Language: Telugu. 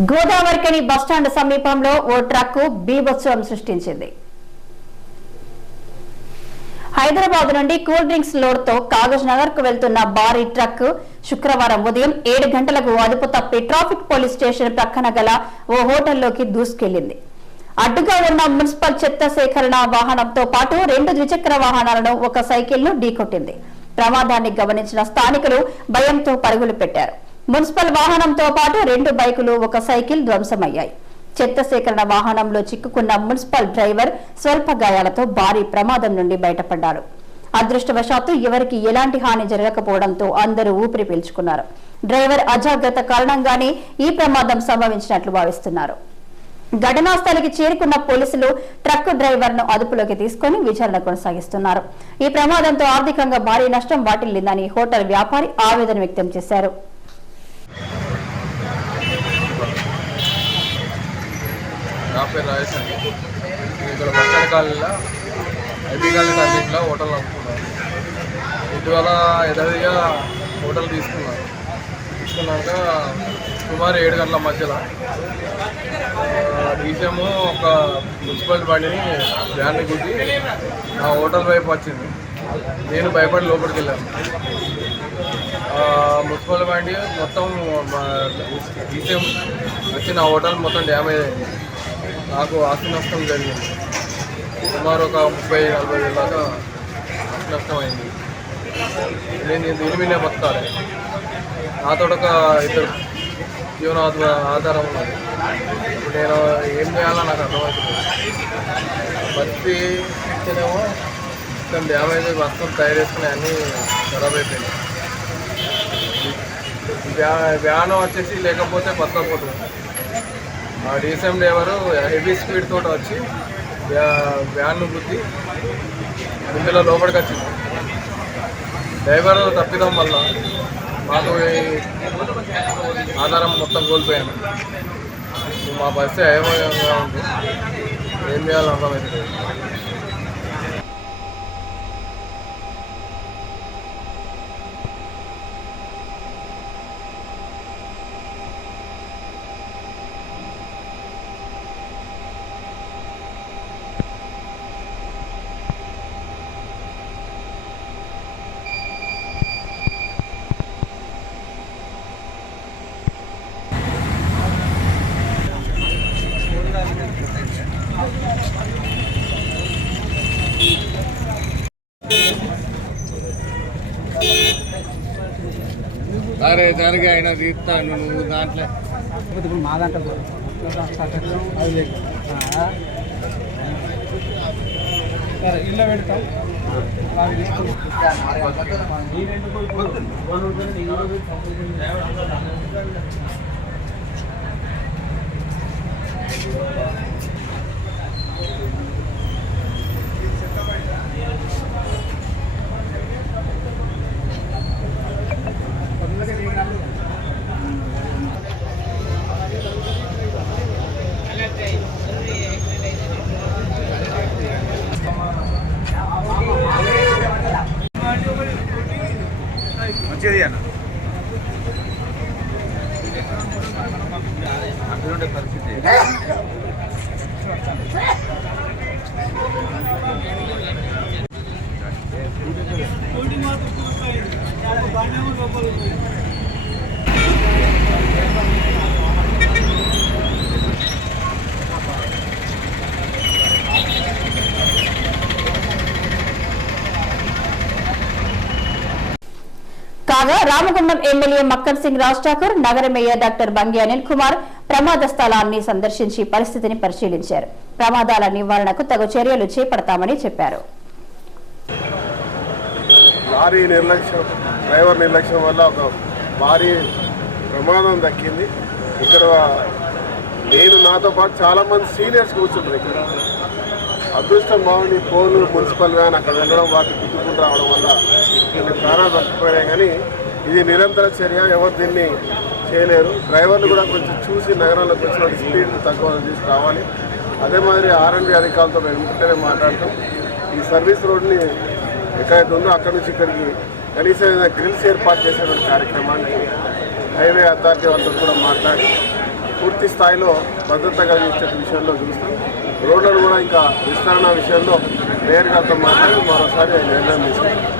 గోదావరికని బస్టాండ్ సమీపంలో ఓ ట్రక్కు బీభత్సవం సృష్టించింది. హైదరాబాద్ నుండి కూల్ డ్రింక్స్ లోడ్తో కాగజ్ నగర్కు వెళ్తున్న భారీ ట్రక్ శుక్రవారం ఉదయం ఏడు గంటలకు అదుపు తప్పి ట్రాఫిక్ పోలీస్ స్టేషన్ ప్రక్కన గల ఓ హోటల్లోకి దూసుకెళ్ళింది. అడ్డుగా ఉన్న మున్సిపల్ చెత్త సేకరణ వాహనంతో పాటు రెండు ద్విచక్ర వాహనాలను ఒక సైకిల్ను ఢీకొట్టింది. ప్రమాదాన్ని గమనించిన స్థానికులు భయంతో పరుగులు పెట్టారు. మున్సిపల్ వాహనంతో పాటు రెండు బైకులు ఒక సైకిల్ ధ్వంసమయ్యాయి. చెత్త సేకరణ వాహనంలో చిక్కుకున్న మున్సిపల్ డ్రైవర్ స్వల్ప గాయాలతో భారీ ప్రమాదం నుండి బయటపడ్డారు. అదృష్టవశాత్తు ఎవరికి ఎలాంటి హాని జరగకపోవడంతో అందరూ ఊపిరి పీల్చుకున్నారు. డ్రైవర్ అజాగ్రత్త కారణంగానే ఈ ప్రమాదం సంభవించినట్లు భావిస్తున్నారు. ఘటనా స్థలికి చేరుకున్న పోలీసులు ట్రక్ డ్రైవర్ను అదుపులోకి తీసుకుని విచారణ కొనసాగిస్తున్నారు. ఈ ప్రమాదంతో ఆర్థికంగా భారీ నష్టం వాటిల్లిందని హోటల్ వ్యాపారి ఆవేదన వ్యక్తం చేశారు. పేరు రాజేష్ అండి ఇక్కడ బస్టాండ్ కాలనీలో ఐటీ కాలనీ సర్వీస్లో హోటల్ అనుకున్నాను ఇటీవల యథావిధిగా హోటల్ తీసుకున్నాను తీసుకున్నాక సుమారు ఏడు గంటల మధ్యలో డీసీఎం ఒక మున్సిపల్ బండిని వ్యాన్ని గుద్ది నా హోటల్ వైపు వచ్చింది. నేను భయపడి లోపలికి వెళ్ళాను. మున్సిపల్ బండి మొత్తం డీసీఎం వచ్చి నా హోటల్ మొత్తం డ్యామేజ్ అయింది. నాకు ఆస్తి నష్టం జరిగింది. సుమారు ఒక ముప్పై నలభై వేల దాకా ఆస్తి నష్టం అయింది. నేను దీని మీదే బతకాలి. నాతో ఒక ఇద్దరు జీవనాధ ఆధారం ఉన్నది. ఇప్పుడు నేను ఏం చేయాలో నాకు అర్థమవుతుంది. బతికి ఇచ్చేదేమో మొత్తం డ్యామేజ్ వస్తువులు తయారు చేసుకుని అన్నీ ఖరాబ్ అయిపోయినాయి. వ్యా వ్యాన్ వచ్చేసి లేకపోతే బతకపోతుంది పోతుంది డీసీఎం డ్రైవరు హెవీ స్పీడ్ తోటి వచ్చి వ్యా- వ్యాన్ను గుద్ది ఇందులో లోపలికి వచ్చింది. డ్రైవర్ తప్పిదం వల్ల మాకు ఆధారం మొత్తం కోల్పోయాను మా బస్సు అయోమయంగా ఉంది. ఏం చేయాలో అరే జరిగి అయినా తీస్తాను నువ్వు దాంట్లో. ఇప్పుడు మా దాంట్లో సరే ఇల్లు పెడతాం. వాళ్ళు అక్కడ పరిస్థితి. కాగా రామగుండం ఎమ్మెల్యే మక్కర్ సింగ్ రాజ్ ఠాకూర్ నగర మేయర్ డాక్టర్ బంగి అనిల్ కుమార్ ప్రమాద స్థలాన్ని సందర్శించి పరిస్థితిని పరిశీలించారు. ప్రమాదాల నివారణకు తగు చర్యలు చేపడతామని చెప్పారు. భారీ నిర్లక్ష్యం డ్రైవర్ నిర్లక్ష్యం వల్ల ఒక భారీ ప్రమాదం దక్కింది. ఇక్కడ నేను నాతో పాటు చాలామంది సీనియర్స్ కూర్చుంటారు ఇక్కడ. అదృష్టం బాగుంది. పోలు మున్సిపల్ వ్యాన్ అక్కడ ఉండడం వాటిని గుర్తుకుంటూ రావడం వల్ల కొన్ని ప్రాణాలు తప్పిపోయాయి కానీ ఇది నిరంతర చర్య ఎవరు దీన్ని చేయలేరు. డ్రైవర్లు కూడా కొంచెం చూసి నగరంలోకి వచ్చిన స్పీడ్ తక్కువ చేసి రావాలి. అదే మాదిరి ఆర్ఎండ్బి అధికారులతో మేము వెంటనే మాట్లాడతాం. ఈ సర్వీస్ రోడ్ని ఎక్కడైతే ఉందో అక్కడి నుంచి ఇక్కడికి కనీసం ఏదైనా గ్రిల్స్ ఏర్పాటు చేసేటువంటి కార్యక్రమాన్ని హైవే అథారిటీ వాళ్ళతో కూడా మాట్లాడి పూర్తి స్థాయిలో భద్రత కలిగించే విషయంలో చూస్తాం. రోడ్లను కూడా ఇంకా విస్తరణ విషయంలో నేరుగా మాట్లాడి మరోసారి నిర్ణయం తీసుకుంటాం.